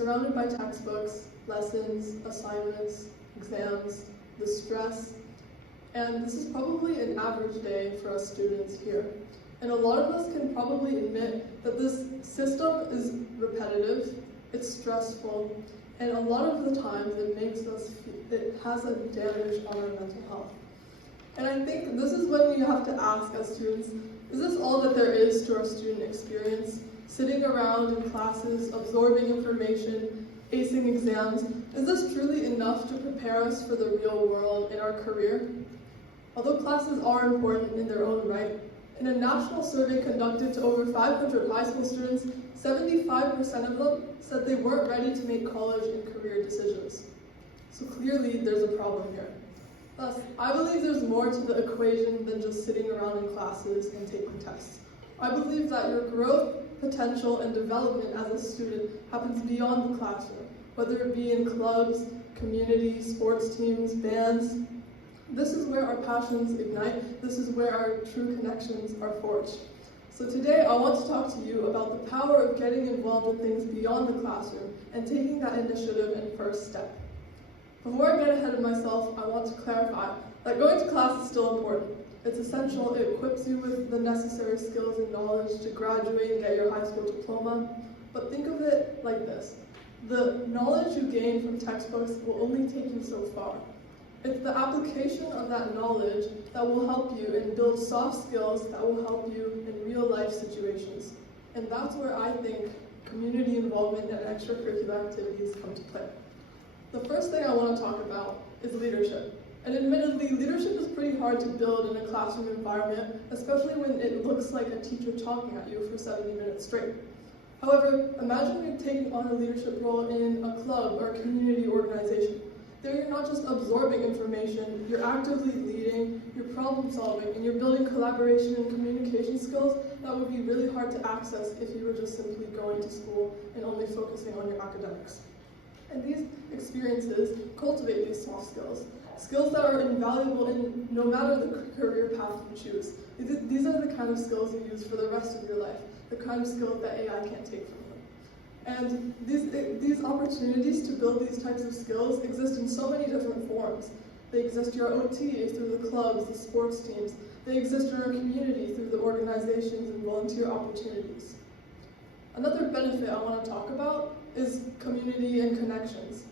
surrounded by textbooks, lessons, assignments, exams, the stress, and this is probably an average day for us students here. And a lot of us can probably admit that this system is repetitive, it's stressful, and a lot of the times it has a damage on our mental health. And I think this is when we have to ask as students, is this all that there is to our student experience? Sitting around in classes, absorbing information, acing exams, is this truly enough to prepare us for the real world in our career? Although classes are important in their own right, in a national survey conducted to over 500 high school students, 75% of them said they weren't ready to make college and career decisions. So clearly there's a problem here. Thus, I believe there's more to the equation than just sitting around in classes and taking tests. I believe that your growth, potential, and development as a student happens beyond the classroom, whether it be in clubs, community, sports teams, bands. This is where our passions ignite. This is where our true connections are forged. So today I want to talk to you about the power of getting involved in things beyond the classroom and taking that initiative and first step. Before I get ahead of myself, I want to clarify that going to class is still important. It's essential. It equips you with the necessary skills and knowledge to graduate and get your high school diploma. But think of it like this. The knowledge you gain from textbooks will only take you so far. It's the application of that knowledge that will help you and build soft skills that will help you in real life situations. And that's where I think community involvement and extracurricular activities come to play. The first thing I want to talk about is leadership. And admittedly, leadership is pretty hard to build in a classroom environment, especially when it looks like a teacher talking at you for 70 minutes straight. However, imagine you're taking on a leadership role in a club or a community organization. There you're not just absorbing information, you're actively leading, you're problem solving, and you're building collaboration and communication skills that would be really hard to access if you were just simply going to school and only focusing on your academics. And these experiences cultivate these soft skills, skills that are invaluable in no matter the career path you choose. These are the kind of skills you use for the rest of your life, the kind of skills that AI can't take from you. And these opportunities to build these types of skills exist in so many different forms. They exist in your OT through the clubs, the sports teams. They exist in our community through the organizations and volunteer opportunities. Another benefit I want to talk about is community and connections.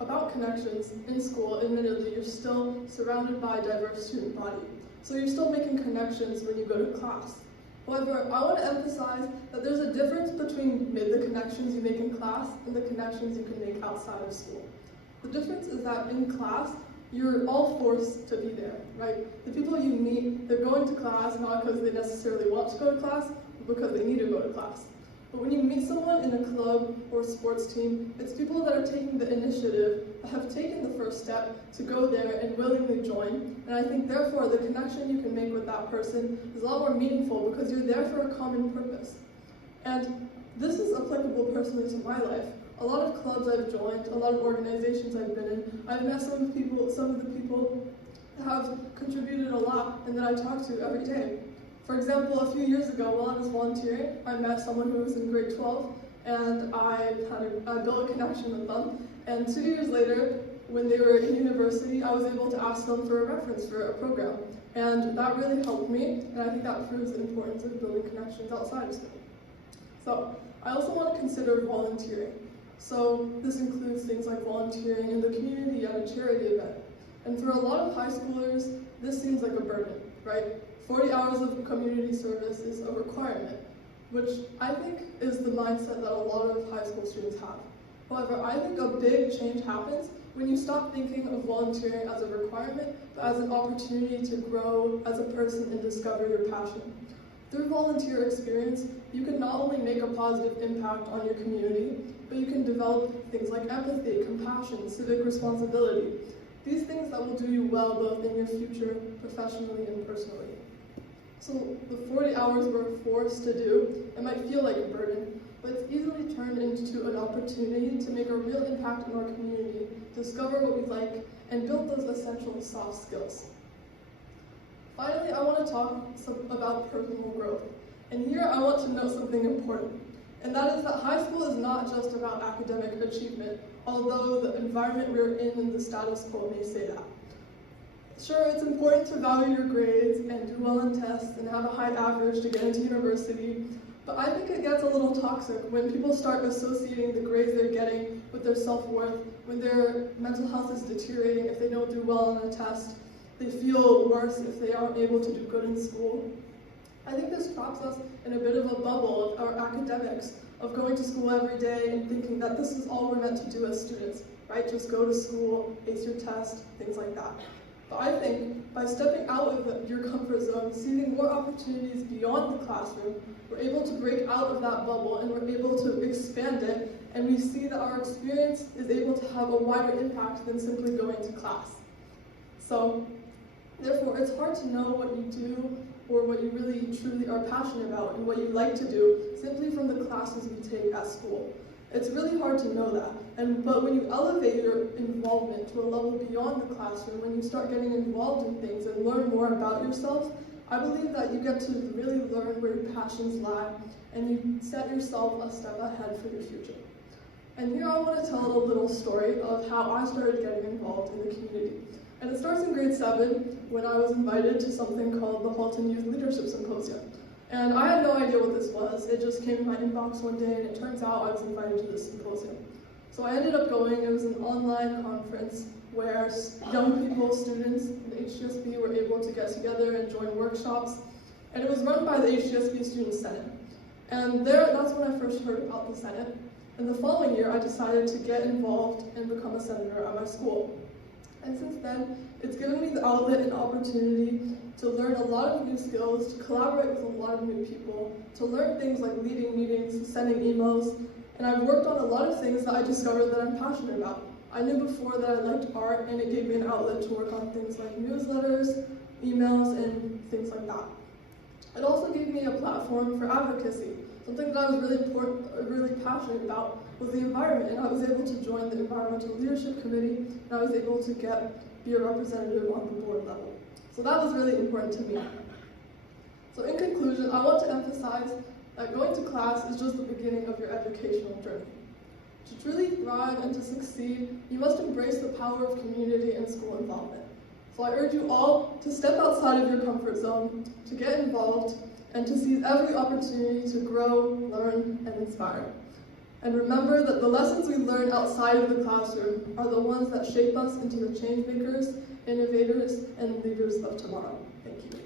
About connections, in school, admittedly, you're still surrounded by a diverse student body. So you're still making connections when you go to class. However, I want to emphasize that there's a difference between the connections you make in class and the connections you can make outside of school. The difference is that in class, you're all forced to be there, right? The people you meet, they're going to class not because they necessarily want to go to class, but because they need to go to class. But when you meet someone in a club or sports team, it's people that are taking the initiative, that have taken the first step to go there and willingly join. And I think therefore the connection you can make with that person is a lot more meaningful because you're there for a common purpose. And this is applicable personally to my life. A lot of clubs I've joined, a lot of organizations I've been in, I've met some of the people that have contributed a lot and that I talk to every day. For example, a few years ago while I was volunteering, I met someone who was in grade 12 and I built a connection with them. And 2 years later, when they were in university, I was able to ask them for a reference for a program. And that really helped me, and I think that proves the importance of building connections outside of school. So, I also want to consider volunteering. So, this includes things like volunteering in the community at a charity event. And for a lot of high schoolers, this seems like a burden, right? 40 hours of community service is a requirement, which I think is the mindset that a lot of high school students have. However, I think a big change happens when you stop thinking of volunteering as a requirement, but as an opportunity to grow as a person and discover your passion. Through volunteer experience, you can not only make a positive impact on your community, but you can develop things like empathy, compassion, civic responsibility. These things that will do you well both in your future, professionally and personally. So the 40 hours we're forced to do, it might feel like a burden, but it's easily turned into an opportunity to make a real impact in our community, discover what we like, and build those essential soft skills. Finally, I want to talk about personal growth. And here I want to note something important. And that is that high school is not just about academic achievement, although the environment we're in the status quo may say that. Sure, it's important to value your grades and do well in tests and have a high average to get into university, but I think it gets a little toxic when people start associating the grades they're getting with their self-worth, when their mental health is deteriorating if they don't do well on a test, they feel worse if they aren't able to do good in school. I think this traps us in a bit of a bubble of our academics, of going to school every day and thinking that this is all we're meant to do as students, right? Just go to school, ace your test, things like that. But I think by stepping out of your comfort zone, seeing more opportunities beyond the classroom, we're able to break out of that bubble and we're able to expand it, and we see that our experience is able to have a wider impact than simply going to class. So, therefore, it's hard to know what you do or what you really truly are passionate about and what you like to do simply from the classes you take at school. It's really hard to know that, but when you elevate your involvement to a level beyond the classroom, when you start getting involved in things and learn more about yourself, I believe that you get to really learn where your passions lie and you set yourself a step ahead for your future. And here I want to tell a little story of how I started getting involved in the community. And it starts in grade 7 when I was invited to something called the Halton Youth Leadership Symposium. And I had no idea what this was. It just came in my inbox one day and it turns out I was invited to this symposium. So I ended up going. It was an online conference where young people, students in the HGSB were able to get together and join workshops. And it was run by the HGSB Student Senate. And that's when I first heard about the Senate. And the following year I decided to get involved and become a senator at my school. And since then, it's given me the outlet and opportunity to learn a lot of new skills, to collaborate with a lot of new people, to learn things like leading meetings, sending emails, and I've worked on a lot of things that I discovered that I'm passionate about. I knew before that I liked art, and it gave me an outlet to work on things like newsletters, emails, and things like that. It also gave me a platform for advocacy. Something that I was really passionate about was the environment, and I was able to join the Environmental Leadership Committee, and I was able to be a representative on the board level. So that was really important to me. So in conclusion, I want to emphasize that going to class is just the beginning of your educational journey. To truly thrive and to succeed, you must embrace the power of community and school involvement. So I urge you all to step outside of your comfort zone, to get involved, and to seize every opportunity to grow, learn, and inspire. And remember that the lessons we learn outside of the classroom are the ones that shape us into the change makers, innovators, and leaders of tomorrow. Thank you.